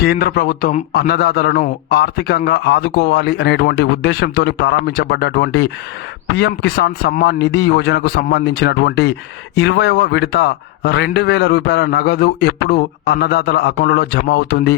కేంద్ర ప్రభుత్వం అన్నదాతలను ఆర్థికంగా ఆదుకోవాలి అనేటువంటి ఉద్దేశంతో ప్రారంభించబడ్డటువంటి పిఎం కిసాన్ సమ్మాన్ నిధి యోజనకు సంబంధించినటువంటి ఇరవైవ విడత రెండు వేల రూపాయల నగదు ఎప్పుడు అన్నదాతల అకౌంట్లో జమ అవుతుంది.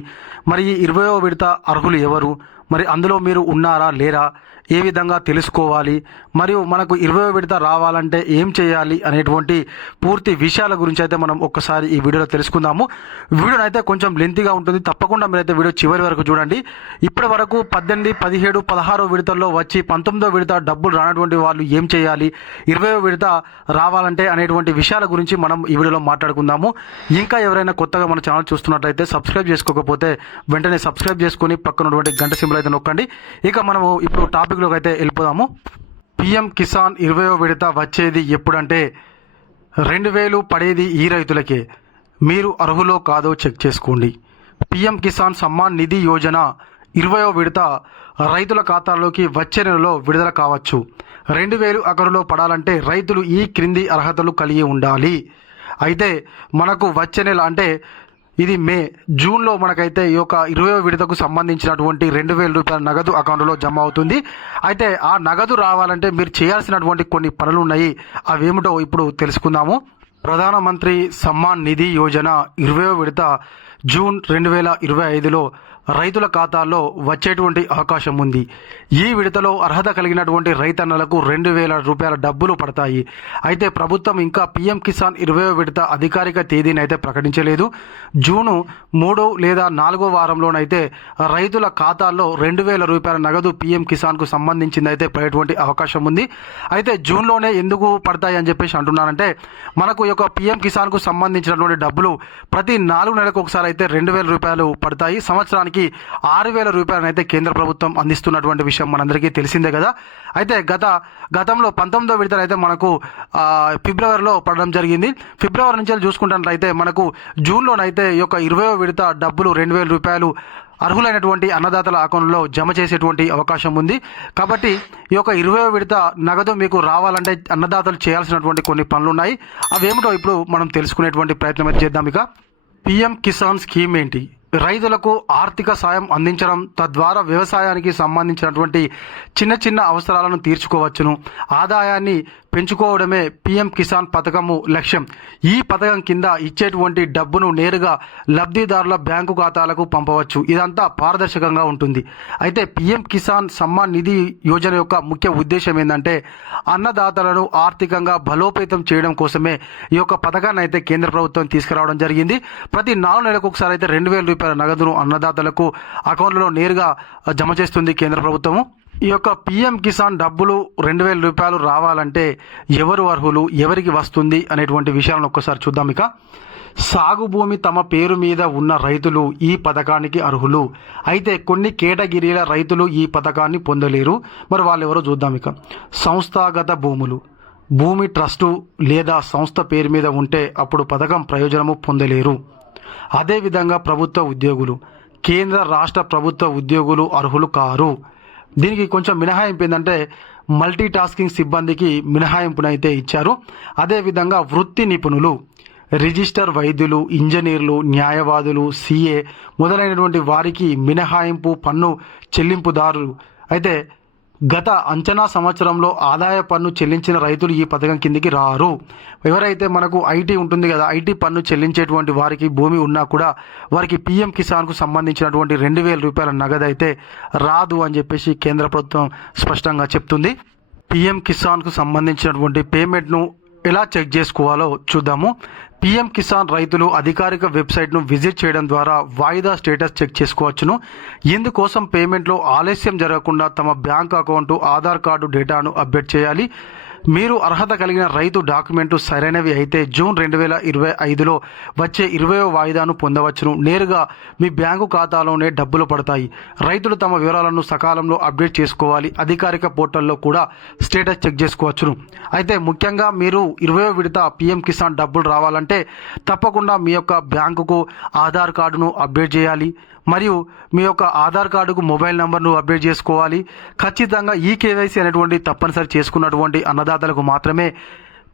మరి ఈ ఇరవైవ విడత అర్హులు ఎవరు? మరి అందులో మీరు ఉన్నారా? లేరా? ఏ విధంగా తెలుసుకోవాలి? మరియు మనకు ఇరవై విడత రావాలంటే ఏం చేయాలి? అనేటువంటి పూర్తి విషయాల గురించి అయితే మనం ఒక్కసారి ఈ వీడియోలో తెలుసుకుందాము. వీడియోని అయితే కొంచెం లెంతీగా ఉంటుంది. తప్పకుండా మీరైతే వీడియో చివరి వరకు చూడండి. ఇప్పటి వరకు పద్దెనిమిది పదిహేడు పదహారో విడతల్లో వచ్చి పంతొమ్మిదో విడత డబ్బులు రానటువంటి వాళ్ళు ఏం చేయాలి? ఇరవై విడత రావాలంటే అనేటువంటి విషయాల గురించి మనం ఈ వీడియోలో మాట్లాడుకుందాము. ఇంకా ఎవరైనా కొత్తగా మన ఛానల్ చూస్తున్నట్లయితే సబ్స్క్రైబ్ చేసుకోకపోతే వెంటనే సబ్స్క్రైబ్ చేసుకుని పక్కనటువంటి గంట సింబల్ అయితే నొక్కండి. ఇక మనము ఇప్పుడు టాపిక్లోకి అయితే వెళ్ళిపోదాము. పిఎం కిసాన్ ఇరవయో విడత వచ్చేది ఎప్పుడంటే రెండు వేలు పడేది ఈ రైతులకే. మీరు అర్హులో కాదో చెక్ చేసుకోండి. పిఎం కిసాన్ సమ్మాన్ నిధి యోజన ఇరవయో విడత రైతుల ఖాతాలోకి వచ్చే నెలలో విడుదల కావచ్చు. రెండు వేలు అకరులో పడాలంటే రైతులు ఈ క్రింది అర్హతలు కలిగి ఉండాలి. అయితే మనకు వచ్చే నెల అంటే ఇది మే జూన్లో మనకైతే ఈ యొక్క ఇరవై విడతకు సంబంధించినటువంటి రెండు వేల రూపాయల నగదు అకౌంట్లో జమ అవుతుంది. అయితే ఆ నగదు రావాలంటే మీరు చేయాల్సినటువంటి కొన్ని పనులు ఉన్నాయి. అవేమిటో ఇప్పుడు తెలుసుకుందాము. ప్రధానమంత్రి సమ్మాన్ నిధి యోజన ఇరవై విడత జూన్ రెండు వేల ఇరవై ఐదులో రైతుల ఖాతాల్లో వచ్చేటువంటి అవకాశం ఉంది. ఈ విడతలో అర్హత కలిగినటువంటి రైతన్నలకు రెండు వేల రూపాయల డబ్బులు పడతాయి. అయితే ప్రభుత్వం ఇంకా పీఎం కిసాన్ ఇరవై విడత అధికారిక తేదీని అయితే ప్రకటించలేదు. జూను మూడో లేదా నాలుగో వారంలోనైతే రైతుల ఖాతాల్లో రెండు వేల రూపాయల నగదు పీఎం కిసాన్కు సంబంధించింది అయితే పడేటువంటి అవకాశం ఉంది. అయితే జూన్లోనే ఎందుకు పడతాయి అని చెప్పేసి అంటున్నానంటే మనకు ఈ యొక్క పీఎం కిసాన్కు సంబంధించినటువంటి డబ్బులు ప్రతి నాలుగు నెలలకు ఒకసారి అయితే రెండు వేల రూపాయలు పడతాయి. సంవత్సరానికి ఆరు వేల రూపాయలను అయితే కేంద్ర ప్రభుత్వం అందిస్తున్నటువంటి విషయం మనందరికీ తెలిసిందే కదా. అయితే గత గతంలో పంతొమ్మిదో విడతలు అయితే మనకు ఫిబ్రవరిలో పడడం జరిగింది. ఫిబ్రవరి నుంచి చూసుకుంటున్నట్లయితే మనకు జూన్లోనైతే ఈ యొక్క ఇరవయో విడత డబ్బులు రెండు వేల రూపాయలు అర్హులైనటువంటి అన్నదాతల అకౌంట్లో జమ చేసేటువంటి అవకాశం ఉంది. కాబట్టి ఈ యొక్క ఇరవై విడత నగదు మీకు రావాలంటే అన్నదాతలు చేయాల్సినటువంటి కొన్ని పనులు ఉన్నాయి అవేమిటో ఇప్పుడు మనం తెలుసుకునేటువంటి ప్రయత్నం అయితే చేద్దాం ఇక. పిఎం కిసాన్ స్కీమ్ ఏంటి? రైతులకు ఆర్థిక సాయం అందించడం తద్వారా వ్యవసాయానికి సంబంధించినటువంటి చిన్న చిన్న అవసరాలను తీర్చుకోవచ్చును. ఆదాయాన్ని పెంచుకోవడమే పీఎం కిసాన్ పథకము లక్ష్యం. ఈ పథకం కింద ఇచ్చేటువంటి డబ్బును నేరుగా లబ్ధిదారుల బ్యాంకు ఖాతాలకు పంపవచ్చు. ఇదంతా పారదర్శకంగా ఉంటుంది. అయితే పీఎం కిసాన్ సమ్మాన్ నిధి యోజన యొక్క ముఖ్య ఉద్దేశం ఏంటంటే అన్నదాతలను ఆర్థికంగా బలోపేతం చేయడం కోసమే ఈ యొక్క పథకాన్ని అయితే కేంద్ర ప్రభుత్వం తీసుకురావడం జరిగింది. ప్రతి నాలుగు నెలలకు ఒకసారి అయితే రెండు వేల రూపాయల నగదును అన్నదాతలకు అకౌంట్లలో నేరుగా జమ చేస్తుంది కేంద్ర ప్రభుత్వము. ఈ యొక్క పిఎం కిసాన్ డబ్బులు రెండు వేల రూపాయలు రావాలంటే ఎవరు అర్హులు ఎవరికి వస్తుంది అనేటువంటి విషయాలను ఒక్కసారి చూద్దాం ఇక. సాగు భూమి తమ పేరు మీద ఉన్న రైతులు ఈ పథకానికి అర్హులు. అయితే కొన్ని కేటగిరీల రైతులు ఈ పథకాన్ని పొందలేరు. మరి వాళ్ళు ఎవరో చూద్దాం ఇక. సంస్థాగత భూములు. భూమి ట్రస్టు లేదా సంస్థ పేరు మీద ఉంటే అప్పుడు పథకం ప్రయోజనము పొందలేరు. అదేవిధంగా ప్రభుత్వ ఉద్యోగులు. కేంద్ర రాష్ట్ర ప్రభుత్వ ఉద్యోగులు అర్హులు కారు. దీనికి కొంచెం మినహాయింపు ఏంటంటే మల్టీ టాస్కింగ్ సిబ్బందికి మినహాయింపునైతే ఇచ్చారు. అదేవిధంగా వృత్తి నిపుణులు రిజిస్టర్ వైద్యులు ఇంజనీర్లు న్యాయవాదులు సీఏ మొదలైనటువంటి వారికి మినహాయింపు పన్ను చెల్లింపుదారులు అయితే గత అంచనా సంవత్సరంలో ఆదాయ పన్ను చెల్లించిన రైతులు ఈ పథకం కిందికి రారు. ఎవరైతే మనకు ఐటీ ఉంటుంది కదా ఐటీ పన్ను చెల్లించేటువంటి వారికి భూమి ఉన్నా కూడా వారికి పీఎం కిసాన్కు సంబంధించినటువంటి రెండు వేల రూపాయల నగదు అయితే రాదు అని చెప్పేసి కేంద్ర ప్రభుత్వం స్పష్టంగా చెప్తుంది. పీఎం కిసాన్కు సంబంధించినటువంటి పేమెంట్ను ఎలా చెక్ చేసుకోవాలో చూద్దాము. పిఎం కిసాన్ రైతులు అధికారిక వెబ్సైట్ను విజిట్ చేయడం ద్వారా వాయిదా స్టేటస్ చెక్ చేసుకోవచ్చును. ఇందుకోసం పేమెంట్లో ఆలస్యం జరగకుండా తమ బ్యాంక్ అకౌంట్ ఆధార్ కార్డు డేటాను అప్డేట్ చేయాలి. మీరు అర్హత కలిగిన రైతు డాక్యుమెంటు సరైనవి అయితే జూన్ రెండు వేల ఇరవై ఐదులో వచ్చే ఇరవయో వాయిదాను పొందవచ్చును. నేరుగా మీ బ్యాంకు ఖాతాలోనే డబ్బులు పడతాయి. రైతులు తమ వివరాలను సకాలంలో అప్డేట్ చేసుకోవాలి. అధికారిక పోర్టల్లో కూడా స్టేటస్ చెక్ చేసుకోవచ్చును. అయితే ముఖ్యంగా మీరు ఇరవయో విడత పిఎం కిసాన్ డబ్బులు రావాలంటే తప్పకుండా మీ యొక్క బ్యాంకుకు ఆధార్ కార్డును అప్డేట్ చేయాలి. మరియు మీ యొక్క ఆధార్ కార్డుకు మొబైల్ నంబర్ను అప్డేట్ చేసుకోవాలి. ఖచ్చితంగా ఈ కేవైసీ అనేటువంటి తప్పనిసరి చేసుకున్నటువంటి అన్నదాతలకు మాత్రమే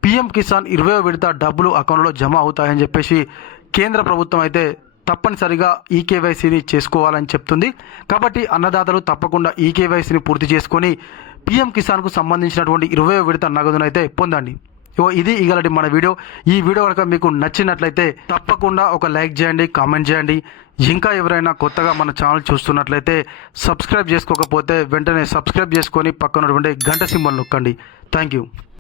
పీఎం కిసాన్ ఇరవై విడత డబ్బులు అకౌంట్లో జమ అవుతాయని చెప్పేసి కేంద్ర ప్రభుత్వం అయితే తప్పనిసరిగా ఈ కేవైసీని చేసుకోవాలని చెప్తుంది. కాబట్టి అన్నదాతలు తప్పకుండా ఈ కేవైసీని పూర్తి చేసుకొని పీఎం కిసాన్కు సంబంధించినటువంటి ఇరవై విడత నగదునైతే పొందండి. ఇది ఇగలటి మన వీడియో. ఈ వీడియో కనుక మీకు నచ్చినట్లయితే తప్పకుండా ఒక లైక్ చేయండి కామెంట్ చేయండి. ఇంకా ఎవరైనా కొత్తగా మన ఛానల్ చూస్తున్నట్లయితే సబ్స్క్రైబ్ చేసుకోకపోతే వెంటనే సబ్స్క్రైబ్ చేసుకొని పక్కనటువంటి గంట సింబల్ నొక్కండి. Thank you.